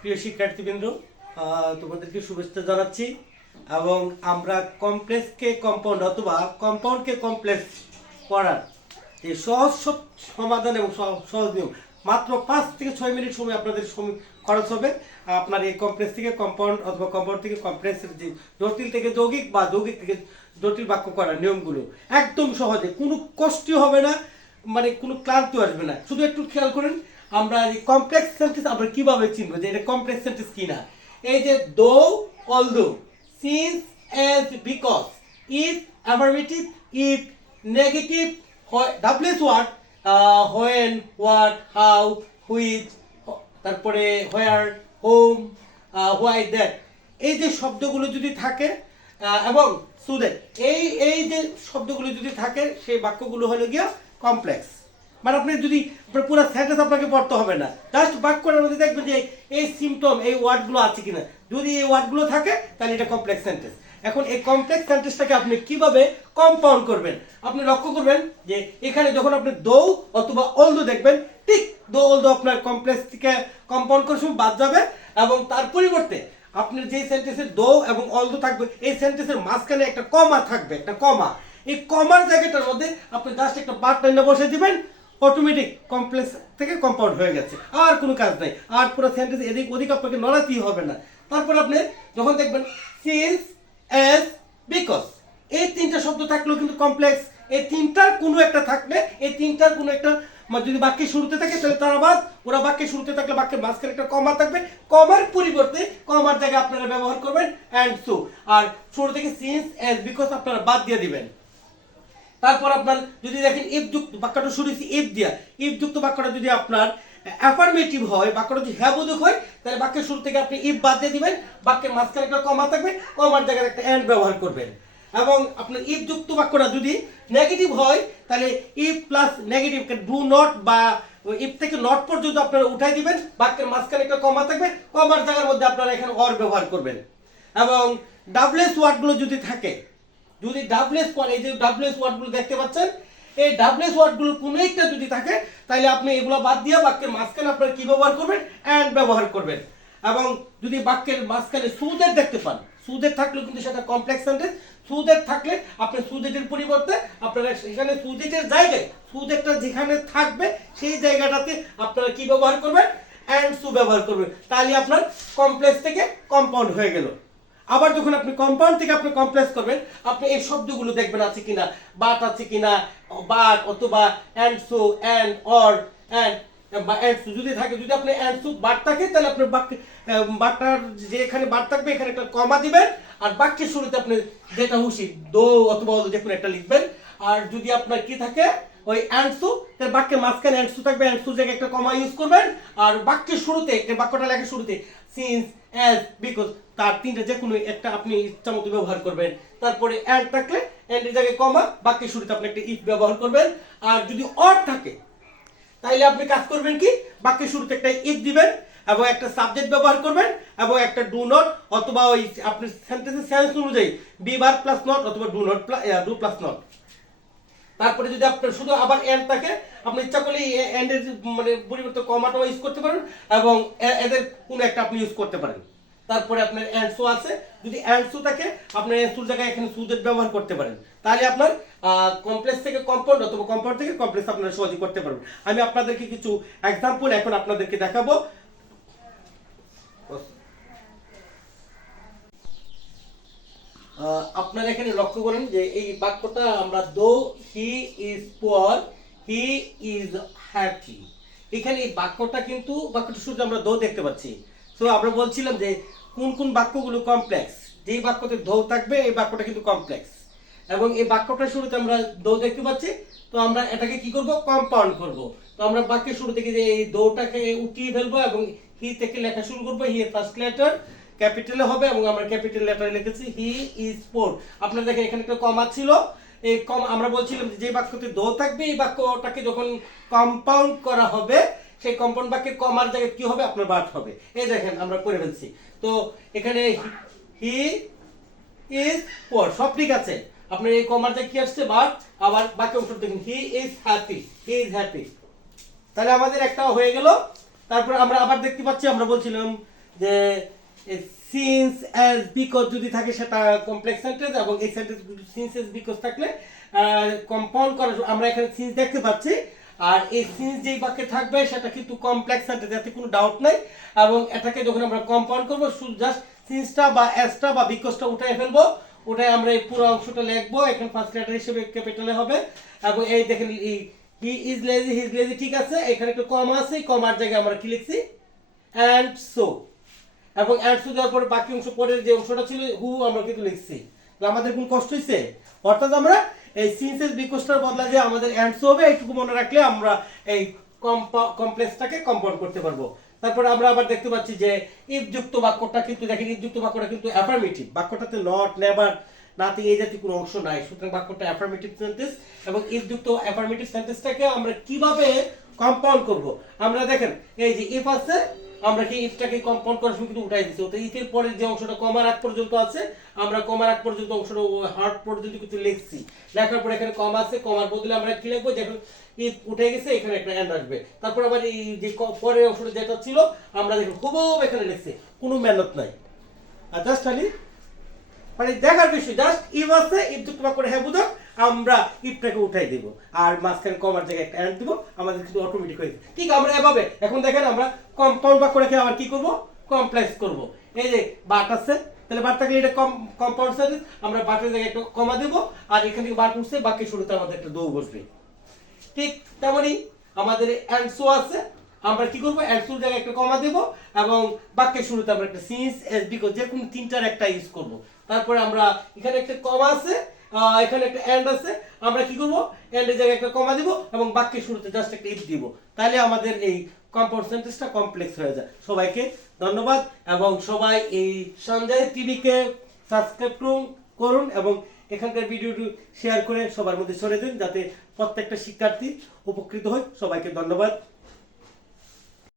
প্রিয় শিক্ষার্থীবৃন্দ তোমাদেরকে শুভেচ্ছা জানাচ্ছি এবং আমরা কমপ্লেক্সকে কম্পাউন্ড অথবা কম্পাউন্ডকে কমপ্লেক্স করার এই সহজ সমাধান এবং সহ- সহজ নিয়ম, মাত্র পাঁচ থেকে ছয় মিনিট সময় আপনাদের খরচ হবে। আপনার এই কমপ্লেক্স থেকে কম্পাউন্ড অথবা কম্পাউন্ড থেকে কমপ্লেক্সের যে জটিল থেকে যৌগিক বা যৌগিক থেকে জটিল বাক্য করার নিয়মগুলো একদম সহজে, কোনো কষ্টই হবে না। মানে কোনো ক্লান্তি আসবে না। শুধু একটু খেয়াল করেন আমরা কমপ্লেক্স সেন্টেন্স আমরা কীভাবে চিনবো যে এটা কমপ্লেক্স সেন্টেন্স কি না এই যে though all though since as because if affirmative if negative হয় doubtless word when what how which তারপরে হোয়ার হোম হোয়াই দ্যাট এই যে শব্দগুলো যদি থাকে আহ, এবং সুদের এই এই যে শব্দগুলো যদি থাকে সেই বাক্যগুলো হলো গিয়া কমপ্লেক্স। মানে আপনি যদি পুরো সেন্টেন্স আপনাকে পড়তে হবে না। জাস্ট বাক্যটার মধ্যে দেখবেন যে এই সিমটম এই ওয়ার্ডগুলো আছে কিনা। যদি এই ওয়ার্ডগুলো থাকে, তাহলে এটা কমপ্লেক্স সেন্টেন্স এখন এই কমপ্লেক্স সেন্টেন্সটাকে আপনি কীভাবে কম্পাউন্ড করবেন? আপনি লক্ষ্য করবেন যে এখানে যখন আপনি দৌ অথবা অলদো দেখবেন, ঠিক দো অলদো আপনার কমপ্লেক্স থেকে কম্পাউন্ড করার সময় বাদ যাবে এবং তার পরিবর্তে আপনার যে সেন্টেন্সের দো এবং অলদো থাকবে, এই সেন্টেন্সের মাঝখানে একটা কমা থাকবে, একটা কমা এই কমার জায়গাটার মধ্যে আপনি জাস্ট একটা বার টাইনা বসে দিবেন অটোমেটিক কমপ্লেক্স থেকে কম্পাউন্ড হয়ে গেছে। আর কোনো কাজ নাই। আর পুরো সেন্টেন্স এদিক ওদিক আপনাকে নড়াতেই হবে না। তারপর আপনি যখন দেখবেন সিন্স অ্যাজ বিকজ এই তিনটা শব্দ থাকলেও কিন্তু কমপ্লেক্স এই তিনটার কোনো একটা থাকলে, এই তিনটার কোনো একটা মানে যদি বাক্যের শুরুতে থাকে, তাহলে তারা বাদ ওরা বাক্যের শুরুতে থাকলে বাক্যের মাঝখানে একটা কমা থাকবে। কমার পরিবর্তে কমার জায়গায় আপনারা ব্যবহার করবেন অ্যান্ড সো আর শুরু থেকে সিন্স অ্যাজ বিকজ আপনারা বাদ দিয়ে দিবেন। তারপর আপনার যদি দেখেন ইফ যুক্ত বাক্যটা শুরু হয়েছে ইফ দিয়া। ইফ যুক্ত বাক্যটা যদি আপনার অ্যাফার্মেটিভ হয়, বাক্যটা যদি হ্যাঁ বোধক হয়, তাহলে বাক্যের শুরু থেকে আপনি ইফ বাদ দিয়ে দিবেন। বাক্যের মাঝখানে একটা কমা থাকবে, কমার জায়গায় একটা অ্যান্ড ব্যবহার করবেন। এবং আপনার ইফ যুক্ত বাক্যটা যদি নেগেটিভ হয়, তাহলে if plus negative do not বা ইফ থেকে নট পর্যন্ত আপনারা উঠাই দিবেন। বাক্যের মাঝখানে একটা কমা থাকবে, কমার জায়গার মধ্যে আপনারা এখানে অর ব্যবহার করবেন। এবং ডাবলেস ওয়ার্ডগুলো যদি থাকে যদি ডাবলেস ওয়ার্ড, এই যে ডাবলেস ওয়ার্ডগুলো দেখতে পাচ্ছেন, এই ডাবলেস ওয়ার্ডগুলো কোনো একটা যদি থাকে, তাহলে আপনি এগুলো বাদ দিয়ে বাক্যের মাঝখানে আপনারা কি ব্যবহার করবেন? অ্যান্ড ব্যবহার করবেন। এবং যদি বাক্যের মাঝখানে সুদের দেখতে পান, সুদের থাকলে কিন্তু সেটা কমপ্লেক্স সেন্টেন্স সুদের থাকলে আপনি সুদেটের পরিবর্তে আপনারা সেখানে সুদেটের জায়গায় সুদেরটা যেখানে থাকবে, সেই জায়গাটাতে আপনারা কি ব্যবহার করবেন? অ্যান্ড সু ব্যবহার করবেন। তাহলে আপনার কমপ্লেক্স থেকে কম্পাউন্ড হয়ে গেল। আবার যখন আপনি কম্পাউন্ড থেকে আপনি কমপ্লেক্স করবেন, আপনি এই শব্দগুলো দেখবেন আছে কিনা, বাট আছে কিনা, বাট অথবা and so and or and বা অ্যান্ড সু যদি থাকে, যদি আপনি অ্যান্ড সু বাট থাকে, তাহলে আপনি বাক্য বাটটার যে এখানে বাট থাকবে, এখানে একটা কমা দিবেন, আর বাক্যের শুরুতে আপনি যেটা খুশি দো অথবা যে কোনো একটা লিখবেন, আর যদি আপনার কি থাকে, ওই অ্যান্সু তার বাক্যের মাঝখানে অ্যান্সু থাকবে অ্যান্সু জায়গায় একটা কমা ইউজ করবেন, আর বাক্যের শুরুতে বাক্যটা লেখার শুরুতে সিন্স অ্যাজ বিকজ তার তিনটা যে কোনো একটা আপনি ইচ্ছা মতো ব্যবহার করবেন। তারপরে অ্যান্ড থাকলে অ্যান্ডের জায়গায় কমা বাক্যের শুরুতে আপনি একটা ইফ ব্যবহার করবেন। আর যদি অর থাকে, তাইলে আপনি কাজ করবেন কি? বাক্যের শুরুতে একটা ইফ দিবেন এবং একটা সাবজেক্ট ব্যবহার করবেন এবং একটা ডু নট অথবা ওই আপনি সেন্টেন্সের সেন্স অনুযায়ী বি বার প্লাস নট অথবা do not do plus not তারপরে যদি আপনার শুধু আবার এন্ড থাকে, আপনি ইচ্ছা করলে এন্ডের মানে পরিবর্তে কমাটা ইউজ করতে পারেন এবং এদের কোনো একটা আপনি ইউজ করতে পারেন। তারপরে আপনার অ্যান্সো আছে। যদি অ্যান্সো থাকে, আপনি অ্যান্সোর জায়গায় এখানে সুদের ব্যবহার করতে পারেন। তাহলে আপনার কমপ্লেক্স থেকে কম্পাউন্ড অথবা কম্পাউন্ড থেকে কমপ্লেক্স আপনারা সহজে করতে পারবেন। আমি আপনাদেরকে কিছু এক্সাম্পল এখন আপনাদেরকে দেখাবো। আপনারা এখানে লক্ষ্য করেন যে এই বাক্যটা আমরা though, he is poor, he is happy. এখানে এই বাক্যটা কিন্তু বাক্যটা শুরুতে আমরা দো দেখতে পাচ্ছি। তো আমরা বলছিলাম যে কোন কোন বাক্যগুলো কমপ্লেক্স যেই বাক্যতে দো থাকবে, এই বাক্যটা কিন্তু কমপ্লেক্স এবং এই বাক্যটা শুরুতে আমরা দো দেখতে পাচ্ছি। তো আমরা এটাকে কি করব? কম্পাউন্ড করব। তো আমরা বাক্যের শুরু থেকে যে এই দোটাকে উঠিয়ে ফেলব এবং হি থেকে লেখা শুরু করব, হি ফার্স্ট লেটার ক্যাপিটালে হবে এবং আমরা ক্যাপিটাল লেটারে লিখেছি, হি ইজ পোর আপনারা দেখেন, এখানে একটা কমা ছিল। এই কম, আমরা বলছিলাম যে বাক্যতে দো থাকবে, এই বাক্যটাকে যখন কম্পাউন্ড করা হবে, সেই কম্পাউন্ড বাক্যে কমার জায়গায় কি হবে? আপনার বাদ হবে। এই দেখেন, আমরা করে ফেলছি। তো এখানে হি ইজ পোর সব ঠিক আছে? আপনার এই কমার জায়গায় কি আসছে? বাট। আবার বাক্য অংশ দেখুন, he is happy, he is happy. তাহলে আমাদের একটা হয়ে গেল। তারপর আমরা আবার দেখতে পাচ্ছি, আমরা বলছিলাম যে সিন্স অ্যাজ বিকজ যদি থাকে সেটা কমপ্লেক্স সেন্টেন্স এবং এই সেন্টেন্স সিন্স অ্যাজ বিকজ থাকলে কম্পাউন্ড করা আমরা এখানে সিন্স দেখতে পাচ্ছি। আর এই সিন্স যেই বাক্যে থাকবে, সেটা কিন্তু কমপ্লেক্স সেন্টেন্স এতে কোনো ডাউট নাই। এবং এটাকে যখন আমরা কম্পাউন্ড করব, শুধু জাস্ট সিন্সটা বা অ্যাসটা বা বিকজটা উঠাই ফেলব। ওটাই আমরা এই পুরো অংশটা লিখব। এখানে ফার্স্ট লেটার হিসেবে ক্যাপিটালে হবে। এবং এই দেখেন he is lazy he is lazy ঠিক আছে। এখানে একটু কম আছে কমার জায়গায় আমরা কি লিখছি? অ্যান্ড সো এবং অ্যান্ড সো দেওয়ার পরে বাকি অংশ পরের যে অংশটা ছিল হু আমরা কিন্তু লিখছি। আমাদের কোন কষ্ট হয়েছে অর্থাৎ আমরা এই সিন্সেস বিকোস্টার বদলা যে আমাদের অ্যান্ড সো হবে, এইটুকু মনে রাখলে আমরা এই কমপ্লেক্সটাকে কম্পাউন্ড করতে পারব। তারপরে আমরা আবার দেখতে পাচ্ছি যে ইফ যুক্ত বাক্যটা কিন্তু, দেখেন ইফ যুক্ত বাক্যটা কিন্তু অ্যাফার্মেটিভ বাক্যটাতে নট নেভার নাথিং এই জাতীয় কোনো অংশ নাই। সুতরাং বাক্যটা অ্যাফার্মেটিভ সেন্টেন্স এবং ইফ যুক্ত অ্যাফার্মেটিভ সেন্টেন্সটাকে আমরা কীভাবে কম্পাউন্ড করব? আমরা দেখেন, এই যে ইফ আছে আমরা কি ইফটাকে কম্পাউন্ড করার সময় কিন্তু উঠাই দিচ্ছি তো ইফের পরে যে অংশটা কমার আগ পর্যন্ত আছে, আমরা কমার আগ পর্যন্ত অংশটা হার্ট পর্যন্ত কিন্তু লিখছি। লেখার পরে এখানে কম আছে, কমার বদলে আমরা কি লিখব? যখন ইফ উঠে গেছে, এখানে একটা এন্ড আসবে। তারপর আবার এই যে পরের অংশটা যেটা ছিল, আমরা দেখুন খুব এখানে লিখছি, কোনো মেহনত নাই। আর জাস্ট খালি মানে দেখার বিষয় জাস্ট ইফ আছে ইফ যুক্ত বাক্য হ্যাঁ বুঝো? আমরা ইফটাকে উঠাই দেব। আর মাঝখানে কমার জায়গায় একটা দিব, আমাদের কিন্তু অটোমেটিক হয়ে। ঠিক আমরা এভাবে, এখন দেখেন আমরা কম্পাউন্ড বা করে রেখে আবার কি করব? কমপ্লেক্স করব। এই যে বাট আছে তাহলে বাট থাকলে এটা কম কম্পাউন্ড সার্ভিস আমরা বাটের জায়গায় একটু কমা দেব, আর এখান থেকে বাট উঠছে, বাকি শুরুতে আমাদের একটা দৌ বসবে। ঠিক তেমনি আমাদের অ্যান্সো আছে, আমরা কি করব? অ্যান্সোর জায়গায় একটা কমা দেব, এবং বাক্যের শুরুতে আমরা একটা সিন্স এস বিকজ যে কোনো তিনটার একটা ইউজ করব। তারপরে আমরা এখানে একটা কমা আছে এখানে একটা এন্ড আছে। আমরা কি করব? এন্ডের জায়গায় একটা কমা দিব এবং বাক্যের শুরুতে জাস্ট একটা ইফ দিব। তাহলে আমাদের এই কম্পাউন্ড সেন্টেন্সটা কমপ্লেক্স হয়ে যায়। সবাইকে ধন্যবাদ এবং সবাই এই সঞ্জয় টিভিকে সাবস্ক্রাইব করুন করুন এবং এখানকার ভিডিওটি শেয়ার করে সবার মধ্যে ছড়িয়ে দিন যাতে প্রত্যেকটা শিক্ষার্থী উপকৃত হয়। সবাইকে ধন্যবাদ।